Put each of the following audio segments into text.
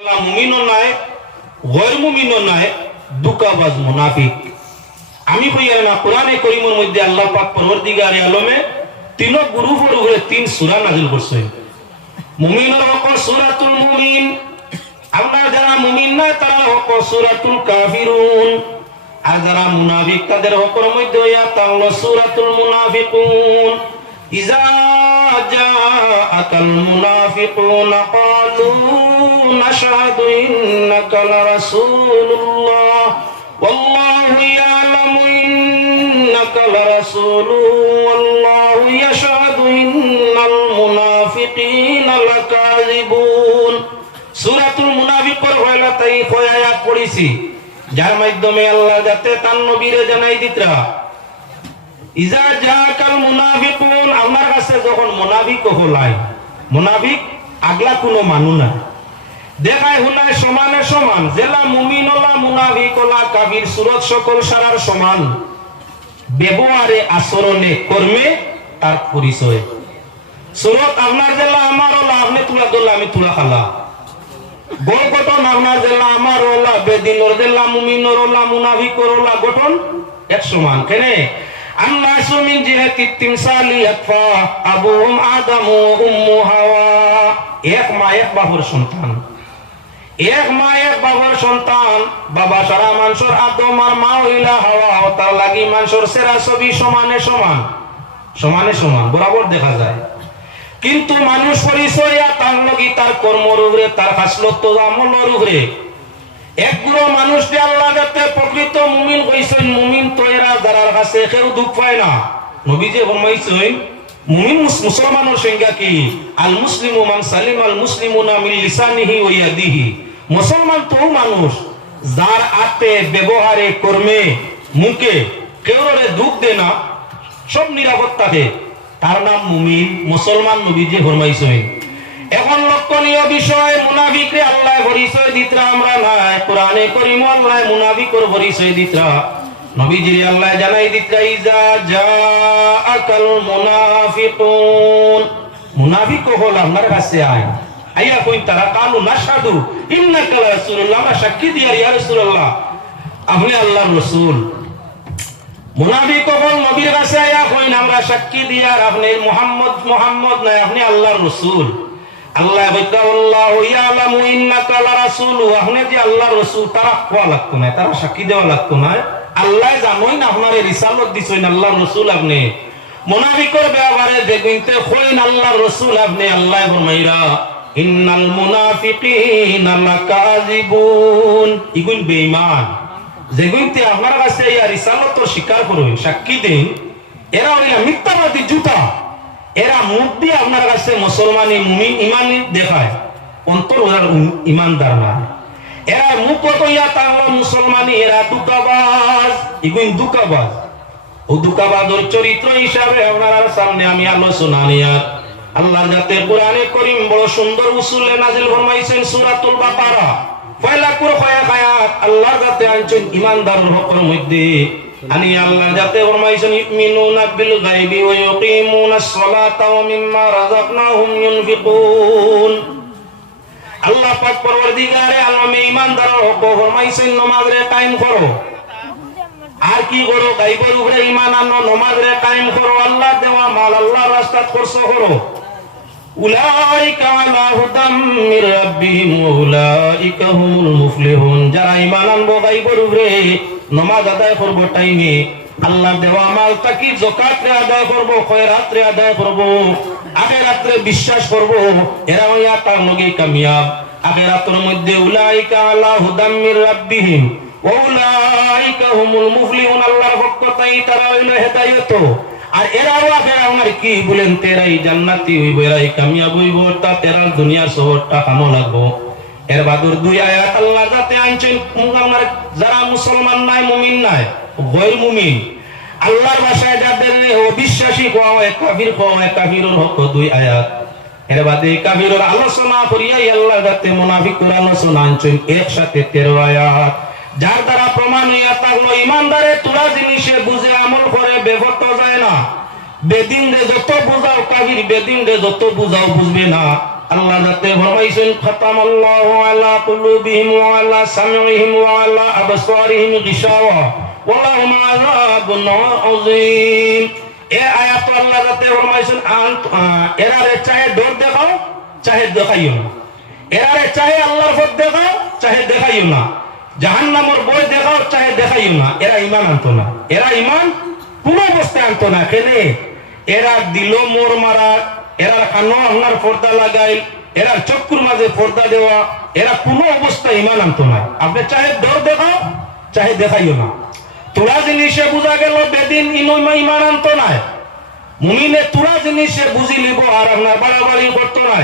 মুমিনও নাই গয়র মুমিনও নাই দুকাবাজ মুনাফিক। আমি কইয়া না কোরআনে করিমের মধ্যে আল্লাহ পাক পরওয়ারদিগারে আলমে তিন গ্রুপের উপরে তিন সূরা নাযিল করছে। মুমিনের হক সূরাতুল মুমিন, আমরা যারা মুমিন না তারা হক সূরাতুল কাফিরুন, আর যারা মুনাফিক তাদের হকের মধ্যে হইয়া তাহলো সূরাতুল মুনাফিকুন। ইজা জাআকাল মুনাফিকুনা ক্বালু নাশহাদু ইন্নাকা লারাসূলুল্লাহ ওয়াল্লাহু ইয়ালামু ইন্নাকা লারাসূলুহু ওয়াল্লাহু ইয়াশহাদু ইন্নাল মুনাফিকিনা লাকাযিবুন। সূরাতুল মুনাফিকের পয়লা তাই আয়াত পড়েছি, যার মাধ্যমে আল্লাহ যাতে তার নবীরে জানাই দিতরা ইজা জাআকাল মুনাফিকুন, আমার কাছে যখন মুনাফিক হলাই, মুনাফিক আগলা কোনো মানু না, দেখায় হুনায় সমানে সমান, জেলা মুমিন ওলা মুনাফিক ওলা কাফির সুরত সকল সারার সমান, ব্যবহারে আচরণে কর্মে তার পরিচয়। সুরত আপনার জেলা আমার ওলা, আপনি তুলা দোলা আমি তুলা খালা, গোল গঠন আপনার জেলা আমার ওলা, বেদিনর জেলা মুমিনর ওলা মুনাফিকর ওলা গঠন এক সমান। কেনে আন্নাসু মিন জিহাতি তিমসালি ইয়াকফা আবুহুম আদামু উম্মু হাওয়া, এক মা এক বাবার সন্তান, এক মা এক বাবার সন্তান, বাবা সারা মানুষের আদম আর মা হইলা হাওয়া, তার লাগি মানুষের সেরা ছবি সমানে সমান, সমানে সমান বরাবর দেখা যায়। কিন্তু মানুষ পরিচয় তার লগি তার কর্মর উপরে, তার খাসলত আমলের উপরে। একগুলো মানুষকে আল্লাহ যাতে প্রকৃত মুমিন কইছেন, মুমিন তো এরা যারার কাছে কেউ দুঃখ পায় না। নবী যে ফরমাইছেন মুমিন মুসলমানের সংজ্ঞা কি, আল মুসলিমু মান সালিম আল মুসলিমুনা মিন লিসানিহি ওয়া ইয়াদিহি। মুসলমান তো মানুষ যার আতে ব্যবহারে কর্মে মুখে কেউ দুঃখ দেয় না, সব নিরাপদ থাকে, তার নাম মুমিন মুসলমান। নবী যে ফরমাইছেন। এখন লক্ষণীয় বিষয়, মুনাফিকরে আল্লাহ পরিচয় দিতরা আমরা নাই, কোরআনে করিম আল্লাহ মুনাফিকর পরিচয় দিতরা, নবীজি আল্লাহ জানাই দিতরা ইজা জাআকাল মুনাফিকুন, মুনাফিক হল আপনার কাছে আয়, আইয়া কই তারা কালু নাশহাদু ইন্নাকা রাসূলুল্লাহ, আমরা সাক্ষী দিয়া ইয়া রাসূলুল্লাহ আপনি আল্লাহর রাসূল। মুনাফিক হল নবীর কাছে আইয়া কই আমরা সাক্ষী দিয়া আপনি মুহাম্মদ নাই, আপনি আল্লাহর রাসূল। আল্লাহ বলতা আল্লাহু ইয়ালামু ইন্নাকা লারাসূলুহু, আপনি যে আল্লাহর রাসূল তারা কোয়া লাগতো না, তারা সাক্ষী দেওয়া লাগতো না, আল্লাহ জানোই না আপনার রিসালত দিছেন আল্লাহর রাসূল আপনি। মুনাফিকের ব্যাপারে দেখতে কইন আল্লাহর রাসূল আপনি, আল্লাহ ফরমাইরা ইন্নাল মুনাফিকিনা লাকাযিবুন, ইগুন বেঈমান, যেগুনতে আপনার কাছে ইয়া রিসালত স্বীকার করুন সাক্ষী দেন, এরা হইলা মিথ্যাবাদী জুতা। এরা মুখ দিয়ে আপনার কাছে মুসলমানি মুমিন ইমানি দেখায়, অন্তর ওরা ইমানদার না। এরা মুখ কইয়া তাহলে মুসলমানি, এরা দুকাবাজ, ইগুন দুকাবাজ। ও দুকাবাজের চরিত্র হিসাবে আপনার সামনে আমি আলোচনা নিয়া আল্লাহ যাতে কোরআনে করিম বড় সুন্দর উসুলে নাজিল ফরমাইছেন সূরাতুল বাকারা পয়লা করে আয়াত, আল্লাহ যাতে আনছেন ইমানদারের হকের মধ্যে আনি আল্লাহ যাতে ফরমাইছেন ইউমিনুনা বিল গায়বি ওয়া ইউকিমুনাস সালাতা ওয়া মিম্মা রাযাকনাহুম ইউনফিকুন। আল্লাহ পাক পরওয়ারদিগারে আলমে ইমানদারের হক ফরমাইছেন নামাজে কায়েম করো, আর কি করো গায়বের উপরে ঈমান আনো, নামাজে কায়েম করো, আল্লাহ দেওয়া মাল আল্লাহর রাস্তায় খরচ করো। উলাইকা আলা হুদাম মির রাব্বিহিম ওয়া উলাইকা হুমুল মুফলিহুন, যারা ঈমান আনবো গায়বের উপরে, নামাজ আদায় করবো টাইমে, আল্লাহ দেওয়া মাল তাকি যাকাত আদায় করবো, খয়রাত আদায় করবো, আখিরাতে বিশ্বাস করবো, এরা হইয়া তার লগে কামিয়াব। আখিরাতের মধ্যে উলাইকা আলা হুদাম মির রাব্বিহিম ওয়া উলাইকা হুমুল মুফলিহুন, আল্লাহর পক্ষ থেকে তারা হইল হেদায়েত। আর এরাও আখিরাতে কি বলেন, তেরাই জান্নাতি হইব, এরাই কামিয়াব হইব, তা তেরা দুনিয়ার শহরটা কামো লাগবো। এর বাদর দুই আয়াত আল্লাহ যাতে আনছেন আমার যারা মুসলমান নাই, মুমিন নাই, গয়র মুমিন, আল্লাহর ভাষায় যাদের অবিশ্বাসী কোয়া হয়, কাফির কোয়া হয়, কাফিরের হক দুই আয়াত। এর বাদে কাফিরের আলোচনা করিয়াই আল্লাহ যাতে মুনাফিকের আলোচনা আনছেন একসাথে 13 আয়াত, যার দ্বারা প্রমাণ হইয়া থাকলো ইমানদারে তোরা জিনিসে বুঝে আমল করে বেগত যায় না। বেদিন রে যত বুঝাও কাফির, বেদিন রে যত বুঝাও বুঝবে না। আল্লাহ যাতে ফরমাইছেন খাতামাল্লাহু আলা কুলুবিহিম ওয়া আলা সামঈহিম ওয়া আলা আবসারিহিম গিশাওয়া ওয়া লাহুম আযাবুন আযীম। এই আয়াত আল্লাহ যাতে ফরমাইছেন এরারে চাহে ডর দেখাও চাহে দেখাইও না, এরারে চাহে আল্লাহর পথ দেখাও চাহে দেখাইও না, জাহান্নামের ভয় দেখাও চাহে দেখাইও না। এরা ঈমান আনতো না, এরা ঈমান কোন অবস্থায় আনতো না। কেনে এরা দিল মোর মারা, এরা কানো আপনার পর্দা লাগাই, এরা চক্ষুর মাঝে পর্দা দেওয়া, এরা কোনো অবস্থায় ঈমান আনতো না। আপনি চাহে ডর দেখাও চাহে দেখাইও না। তোরা জিনিসে বুঝা গেল বেদিন ঈমান আনতো না। মুমিনে তোরা জিনিসে বুঝি লিব আর আপনার বাড়াবাড়ি করতো না।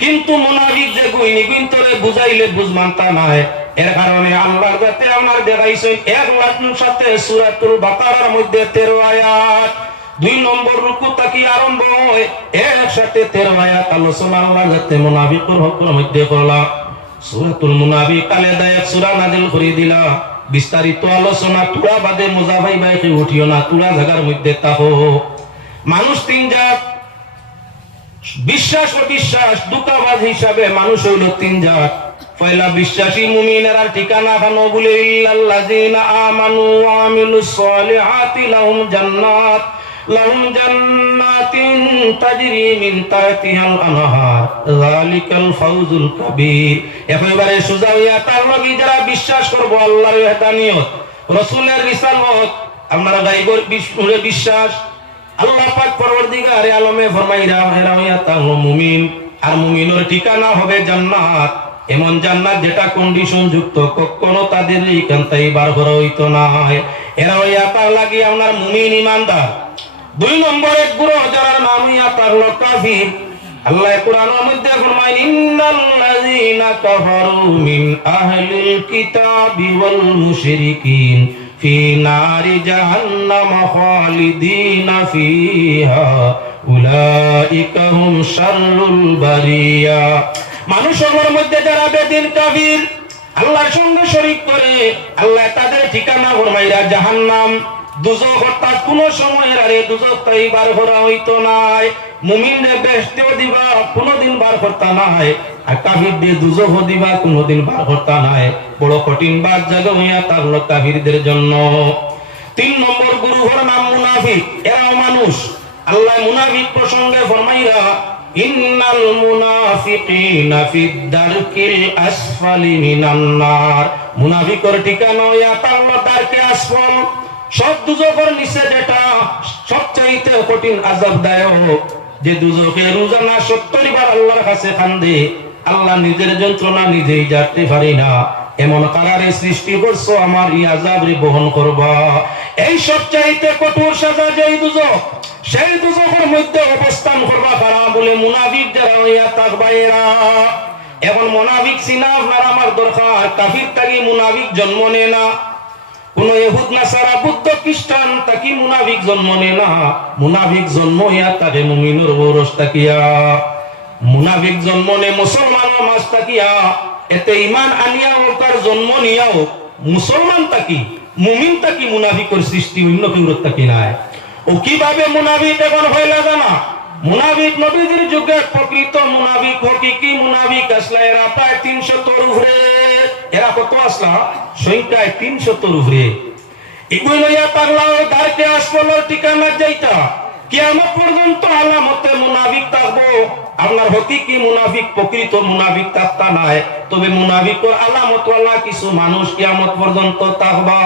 কিন্তু মুনাফিক যে গুইনি বিন্তরে বুঝাইলে বুঝ মানতা নাই। এর কারণে আল্লাহর যাতে আমার দেখাইছেন এক লাখের সাথে সূরাতুল বাকারার মধ্যে 13 আয়াত, 2 নম্বর রুকু থেকে আরম্ভ হয় একসাথে 13 আয়াত আলোচনা আল্লাহ যাতে মুনাফিকের হকের মধ্যে করলা। সূরাতুল মুনাফিক কালে দায়ক সূরা নাযিল করে দিলা। বিস্তারিত আলোচনা তুরা বাদে মুজাফাই বাইকে উঠিও না, তুরা জায়গার মধ্যে তাকো। মানুষ তিন জাত, বিশ্বাস অবিশ্বাস দুঃখবাজ হিসাবে মানুষ হইল তিন জাত। পয়লা বিশ্বাসী মুমিনেরা ঠিকানা খানো বলে ইল্লাল্লাযিনা আমানু ওয়া আমিলুস সলিহাতি লাহুম জান্নাতিন তাজরি মিন তাহতিহাল আনহার যালিকাল ফাউজুল কাবীর। একেবারে সোজা হইয়া তার লাগি যারা বিশ্বাস করব আল্লাহর ওয়াহদানিয়ত, রাসূলের রিসালাত, আপনারা গায়বের বিশ্বাস, আল্লাহ পাক পরওয়ারদিগারে আলমে ফরমাইরা এরা হইয়া তার মুমিন। আর মুমিনের ঠিকানা হবে জান্নাত, এমন জান্নাত যেটা কন্ডিশন যুক্ত, কখনো তাদের এইখান থেকে বার করা হইতো না। এরা হইয়া তার লাগি আপনার মুমিন ইমানদার। 2 নম্বরে গ্রহ যারা নাম হইয়া তার কাফির। আল্লাহ কোরআনের মধ্যে ফরমায় ইন্নাল্লাযীনা কাফারু মিন আহলিল কিতাবি ওয়াল মুশরিকিন ফি নারি জাহান্নাম খালিদিনা ফিহা উলাইকা হুম শাররুল বারিয়া। মানুষের মধ্যে যারা বেদিন কাফির, আল্লাহর সঙ্গে শরীক করে, আল্লাহ তাদের ঠিকানা ফরমাইরা জাহান্নাম, দুজক। অর্থাৎ কোন সময় আরে দুজক তাই বার করা হইতো নাই। মুমিনরে বেহেশতেও দিবা কোনদিন বার করতা নাই, আর কাফিরদের দুজক দিবা কোনদিন বার করতা নাই। বড় কঠিন বাদ জায়গা হইয়া তাহলে কাফিরদের জন্য। 3 নম্বর গ্রুপের নাম মুনাফিক। এরাও মানুষ। আল্লাহ মুনাফিক প্রসঙ্গে ফরমাইরা ইন্নাল মুনাফিকিনা ফিদ দারকিল আসফালি মিনান নার। মুনাফিকের ঠিকানা হইয়া তাহলে দারকে আসফল, সব দুজকের নিচে যেটা সবচাইতে কঠিন আযাবদায়ক। যে দুজকে রোজানা 70 বার আল্লাহর কাছে কান্দে, আল্লাহ নিজের যন্ত্রণা নিজেই জানতে পারি না, এমন কারারে সৃষ্টি করছো আমার এই আযাবরে বহন করবা। এই সবচাইতে কঠোর সাজা যেই দুজক, সেই দুজকের মধ্যে অবস্থান করবা কারা বলে মুনাফিক যারা হইয়া থাকবা এরা। এখন মুনাফিক চিনা আপনার আমার দরকার। কাফির তাকি মুনাফিক জন্ম নেয় না, কোন ইহুদ নাসারা বুদ্ধ খ্রিস্টান তাকি মুনাফিক জন্ম নেয় না। মুনাফিক জন্ম হইয়া তাকে মুমিনের ওরস তাকিয়া, মুনাফিক জন্ম নেয় মুসলমানের মাঝ তাকিয়া। এতে ঈমান আনিয়া হোক আর জন্ম নিয়া হোক, মুসলমান তাকি মুমিন তাকি মুনাফিকের সৃষ্টি অন্য কেউ তাকি নাই। ও কিভাবে মুনাফিক এখন হইলা জানা? মুনাফিক নবীদের যুগে প্রকৃত মুনাফিক হকিকি মুনাফিক আসলা এরা প্রায় 300 উপরে। এরা কত আসলা? সংখ্যায় 300 উপরে। এগুলো লইয়া পাগলাও দারকে আসফলের ঠিকানা যাইতা কিয়ামত পর্যন্ত আলামতে মুনাফিক থাকবো। আপনার হকিকি মুনাফিক প্রকৃত মুনাফিক থাকতা নাই, তবে মুনাফিকের আলামত ওয়ালা কিছু মানুষ কিয়ামত পর্যন্ত থাকবা।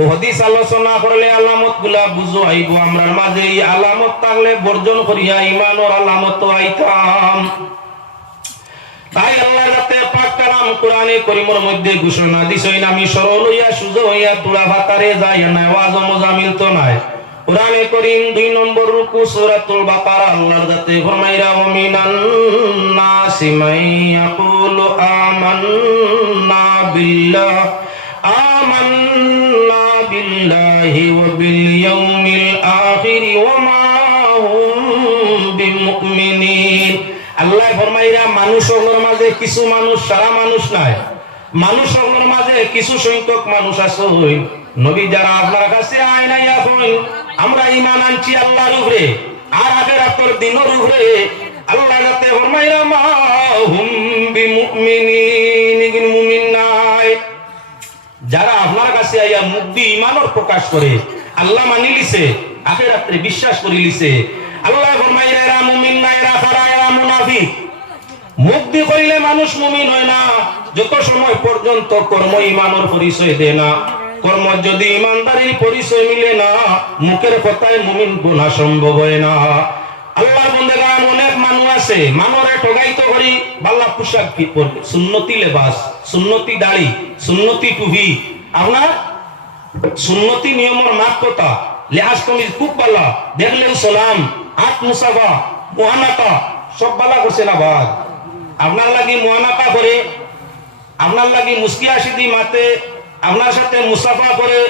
ও হাদিস আলোচনা করলে আলামত গুলা বুঝো আইব। আমরার মাঝে এই আলামত থাকলে বর্জন করিয়া ইমানের আলামত আইতাম। তাই আল্লাহ যাতে পাক কালাম কোরআনে কারীমের মধ্যে ঘোষণা দিছেন আমি সরল হইয়া সুজো হইয়া তুলা ভাতারে যাই না, ওয়াজ মজামিল তো নাই। কোরআনে কারীম 2 নম্বর রুকু সূরাতুল বাকারা আল্লাহ যাতে ফরমাইরা মিনান নাসি মাইয়াকুলু আমান্না বিল্লাহ আমান্না বিল্লাহি ওয়া বিল ইয়াউমিল আখির ওয়া মা হুম বিমুমিনিন। আল্লাহ ফরমাইরা মানুষের মাঝে কিছু মানুষ, সারা মানুষ নাই, মানুষের মাঝে কিছু সংখ্যক মানুষ আছে নবী যারা আপনার কাছে আয় নাই এখন আমরা ঈমান আনছি আল্লাহর উপরে আর আখিরাতের দিনের উপরে, আল্লাহ যাতে ফরমাইরা মা হুম বিমুমিনিন, ইগুন মুমিন নাই। যারা আপনার কাছে আইয়া মুখ দিয়ে ঈমানের প্রকাশ করে, আল্লাহ মানি লিছে, আখিরাতে বিশ্বাস করি লিছে, আল্লাহ ফরমাইরা এরা মুমিন না, এরা কারা, এরা মুনাফিক। মুখ দিয়ে কইলে মানুষ মুমিন হয় না যত সময় পর্যন্ত কর্ম ঈমানের পরিচয় দেয় না। কর্ম যদি ঈমানদারির পরিচয় মিলে না, মুখের কথায় মুমিন গোনা সম্ভব হয় না। আল্লাহর বান্দাগণ অনেক মানুষ আছে, মানুষে ঠগাইতো করি, বাল্লা পোশাক কি পরবে, সুন্নতি লেবাস, সুন্নতি দাড়ি, সুন্নতি টুপি, আপনার সুন্নতি নিয়মের মাপ কথা, লেহাজ কমিজ খুব বালা, দেখলেন সালাম, হাত মুসাফা, মুহানাকা সব বালা করছে না বাদ। আপনার লাগি মুহানাকা করে, আপনার লাগি মুস্কি হাসি দি মাতে, আপনার সাথে মুসাফা করে,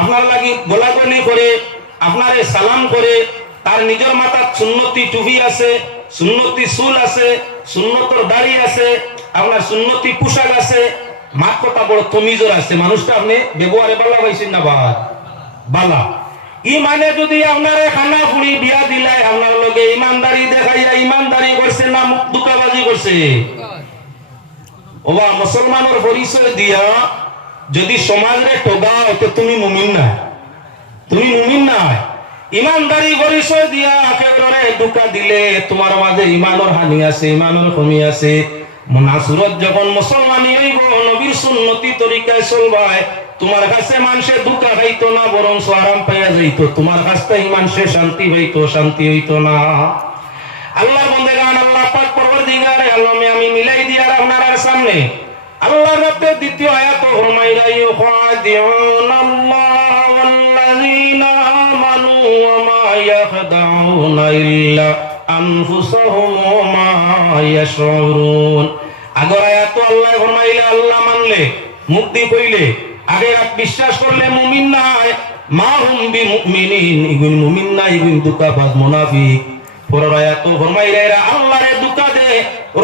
আপনার লাগি গোলাগলি করে, আপনারে সালাম করে, তার নিজের মাথার সুন্নতি টুপি আছে, সুন্নতি চুল আছে, সুন্নতর দাড়ি আছে, আপনার সুন্নতি পোশাক আছে, মাত কথা বড় তমিজর আছে। মানুষটা আপনি ব্যবহারে বালা পাইছেন না বাদ বালা। ই মানে যদি আপনারে খানা পুরি বিয়া দিলাই, আপনার লগে ইমানদারি দেখাইয়া ইমানদারি করছে না মুখ দুকাবাজি করছে? ওবা মুসলমানের পরিচয় দিয়া যদি সমাজে ঠগাও তো তুমি মুমিন না, তুমি মুমিন না। ইমানদারি পরিচয় দিয়া একেবারে দুকা দিলে তোমার মাঝে ইমানের হানি আছে, ইমানের কমি আছে। মুনাফিরত যখন মুসলমানি হইব, নবীর সুন্নতি তরিকায় চলবাই, তোমার কাছে মানুষে দুকা খাইতো না, বরং আরাম পাইয়া যাইত। তোমার কাছে মানুষে শান্তি হইতো, শান্তি হইতো না। আল্লাহর বান্দাগণ, আল্লাহ পাক পরওয়ারদিগারে আলমে আমি মিলাই দিয়ার আপনার সামনে আল্লাহর রাতের দ্বিতীয় আয়াত ফরমাইরা ইউখাদিউনাল্লাহ ওয়াল্লাযীনা আমানু ওয়া মা ইয়াখদাউনা ইল্লা আনফুসাহুম ওয়া মা ইয়াশউরুন। আগর আয়াত আল্লাহ ফরমাইলে আল্লাহ মানলে, মুক্তি কইলে, আখিরাত বিশ্বাস করলে মুমিন না হয়। মা হুম বিমুমিনিন, ইগুন মুমিন না, ইগুন দুকাবাজ মুনাফিক। পরের আয়াত ফরমাইলে এরা আল্লাহরে দুকা দে,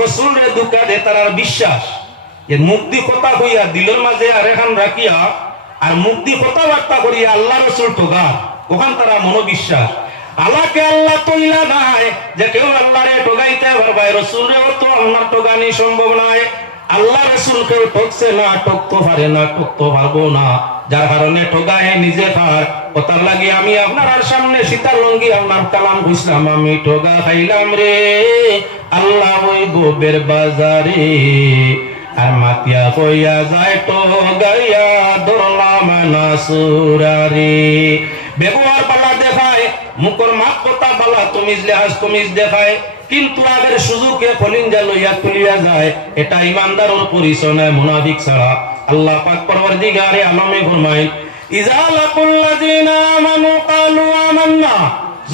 রাসূলরে দুকা দে, তার বিশ্বাস এর মুক্তি কথা কইয়া দিলের মাঝে আরেখান রাখিয়া আর মুক্তি কথাবার্তা করিয়া আল্লাহ রাসূল ঠগা, ওখান তারা মনোবিশ্বাস। আল্লাহকে আল্লাহ তৈলা নাই যে কেউ আল্লাহরে ঠগাইতে পারবে, রাসূলরেও তো আল্লাহ ঠগানি সম্ভব নয়। আল্লাহ রাসূল কেউ ঠকছে না, ঠকতে পারে না, ঠকতে পারবো না। যার কারণে ঠগায় নিজে খার কথার লাগি আমি আপনার সামনে সীতার লঙ্গি আপনার কালাম বুঝলাম, আমি ঠগা খাইলাম রে আল্লাহ ওই গোবের বাজারে। আর মাতিয়া কইয়া যায় ঠগাইয়া ধরলাম না সুরারে। ব্যবহার পালা দেখায়, মুখর মাত কথা বালা তমিজ লেহাজ কমিজ দেখায়, কিন্তু আগের সুযোগে কলিঞ্জা লইয়া তুলিয়া যায়। এটা ইমানদারের পরিচয় নয়, মুনাফিক ছাড়া। আল্লাহ পাক পরওয়ারদিগারে আলমে ফরমায় ইযা লাকুল্লাযিনা আমানু ক্বালু আমান্না,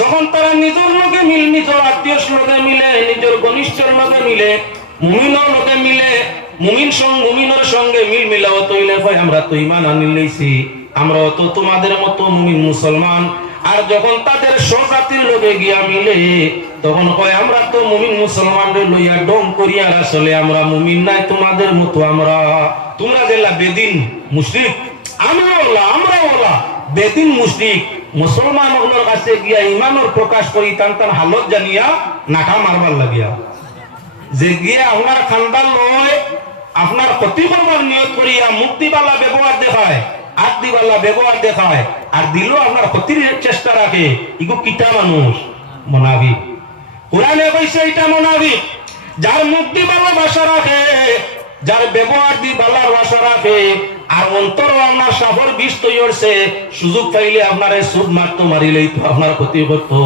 যখন তারা নিজের লগে মিল, নিজের আত্মীয়র লগে মিলে, নিজের ঘনিষ্ঠের লগে মিলে, মুমিনের লগে মিলে, মুমিনের সঙ্গে মিল মিলাও তৈলে হয় আমরা তো ঈমান আনি লইছি, আমরা তো তোমাদের মতো মুমিন মুসলমান। আর যখন তাদের স্বজাতির লগে গিয়া মিলে, তখন কয় আমরা তো মুমিন মুসলমানদের লইয়া ডং করিয়া আসলে আমরা মুমিন নাই তোমাদের মতো। আমরা তোমরা যেলা বেদিন মুশরিক, আমরা ওলা বেদিন মুশরিক। মুসলমানগুলোর কাছে গিয়া ঈমানের প্রকাশ করি তান হালত জানিয়া নাকা মারবার লাগিয়া, যে গিয়া আপনার খানদান লয় আপনার ক্ষতি করবার নিয়ত করিয়া মুক্তিবালা ব্যবহার দেখায়, আত্মীবালা ব্যবহার দেখায়, আর দিল আপনার ক্ষতির চেষ্টা রাখে, ইগো কিটা মানুষ? মুনাফিক। কোরআনে কইছে এটা মুনাফিক। যার মুক্তি বালা ভাষা রাখে, যার ব্যবহার দি বালার ভাষা রাখে, আর অন্তর আপনার সাফর বিষ তৈরছে, সুযোগ পাইলে আপনারে সুদ মারতো, মারিলেই তো আপনার ক্ষতি করতো।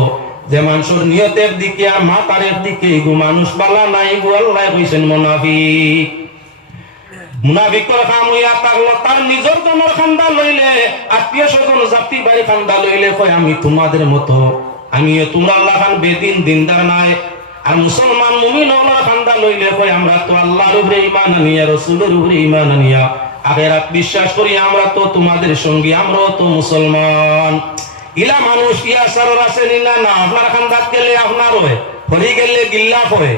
যে মানুষের নিয়তের দিকে আর মাতারের দিকে ইগো মানুষ বালা নাই, ইগো আল্লাহ কইছেন মুনাফিক। মুনাফিকর কাম হইয়া থাকলো তার নিজের জনের খান্দা লইলে, আত্মীয় স্বজন জাতি ভাই খান্দা লইলে কয় আমি তোমাদের মতো, আমিও তোমরা আল্লাহ খান বেদিন দিনদার নাই। আর মুসলমান মুমিন ওনার খান্দা লইলে কয় আমরা তো আল্লাহর উপরে ঈমান আনিয়া, রাসূলের উপরে ঈমান আনিয়া আখিরাত বিশ্বাস করি, আমরা তো তোমাদের সঙ্গী, আমরাও তো মুসলমান। ইলা মানুষ ইয়া সারর আছে না? না, আপনার খান্দাত গেলে আপনার হয়, হরি গেলে গিল্লা করে,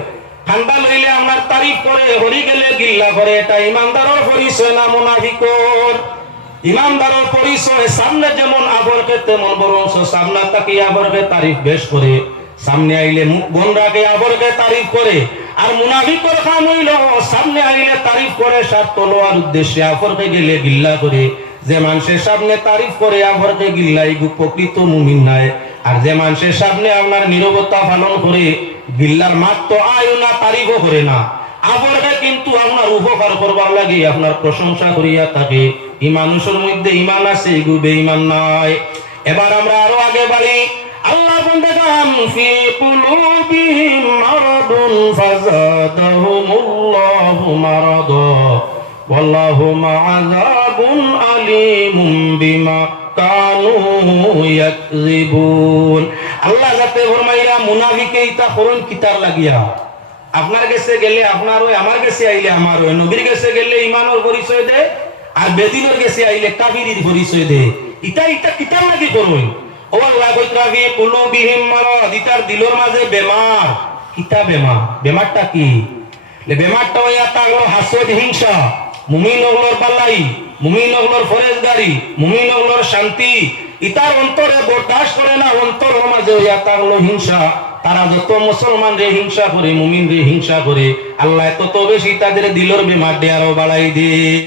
খান্দা লইলে আপনার তারিফ করে, হরি গেলে গিল্লা করে। এটা ইমানদারের পরিচয় না মুনাফিকর। ইমানদারের পরিচয় সামনে যেমন আবরকে তেমন বরং সামনে তাকিয়ে আবরকে তারিফ বেশ করে, সামনে আইলে মুখ বন্ধ রাখে আবরকে তারিফ করে, আর মুনাফিকর কাম হইল সামনে আইলে তারিফ করে সাত তলোয়ার উদ্দেশ্যে, আফরকে গেলে গিল্লা করে। যে মানুষের সামনে তারিফ করে আফরকে গিল্লা, এই প্রকৃত মুমিন নাই। আর যে মানুষের সামনে আপনার নীরবতা পালন করে গিল্লার মাত্র আয়ু না, তারিফও করে না, আফরকে কিন্তু আপনার উপকার করবার লাগে আপনার প্রশংসা করিয়া থাকে, এই মানুষের মধ্যে ইমান আছে, এগু বেঈমান নাই। এবার আমরা আরো আগে বাড়ি। আল্লাহ বন্দেগান ফি কুলুবিহিম মারাদুন ফাযাদাহুমুল্লাহু মারাদা ওয়াল্লাহু আযাবুন আলীমুম বিমা কানু ইয়াকযিবুন। আল্লাহ যাতে ফরমাইরা মুনাফিকে ইতা করুন কিতার লাগিয়া, আপনার কাছে গেলে আপনার ওই, আমার কাছে আইলে আমার ওই, নবীর কাছে গেলে ইমানের পরিচয় দে, আর বেদিনের কাছে আইলে কাফিরির পরিচয় দে। ইটা ইটা কিতার লাগি করুন। ও আল্লাহ কইরা ফি কুলুবিহিম মারাদ, ইতার দিলের মাঝে বেমার। কিতা বেমার? বেমারটা কি? বেমারটা হইয়া তাগলো হাসদ, হিংসা। মুমিন ওগুলোর পাল্লাই, মুমিন ওগুলোর ফরেজগারি, মুমিন ওগুলোর শান্তি ইতার অন্তরে বরদাস্ত করে না, অন্তরের মাঝে হইয়া তাগলো হিংসা। তারা যত মুসলমান রে হিংসা করে, মুমিন রে হিংসা করে, আল্লাহ তত বেশি তাদের দিলের বেমার দিয়ে আরো বাড়াই দিয়ে।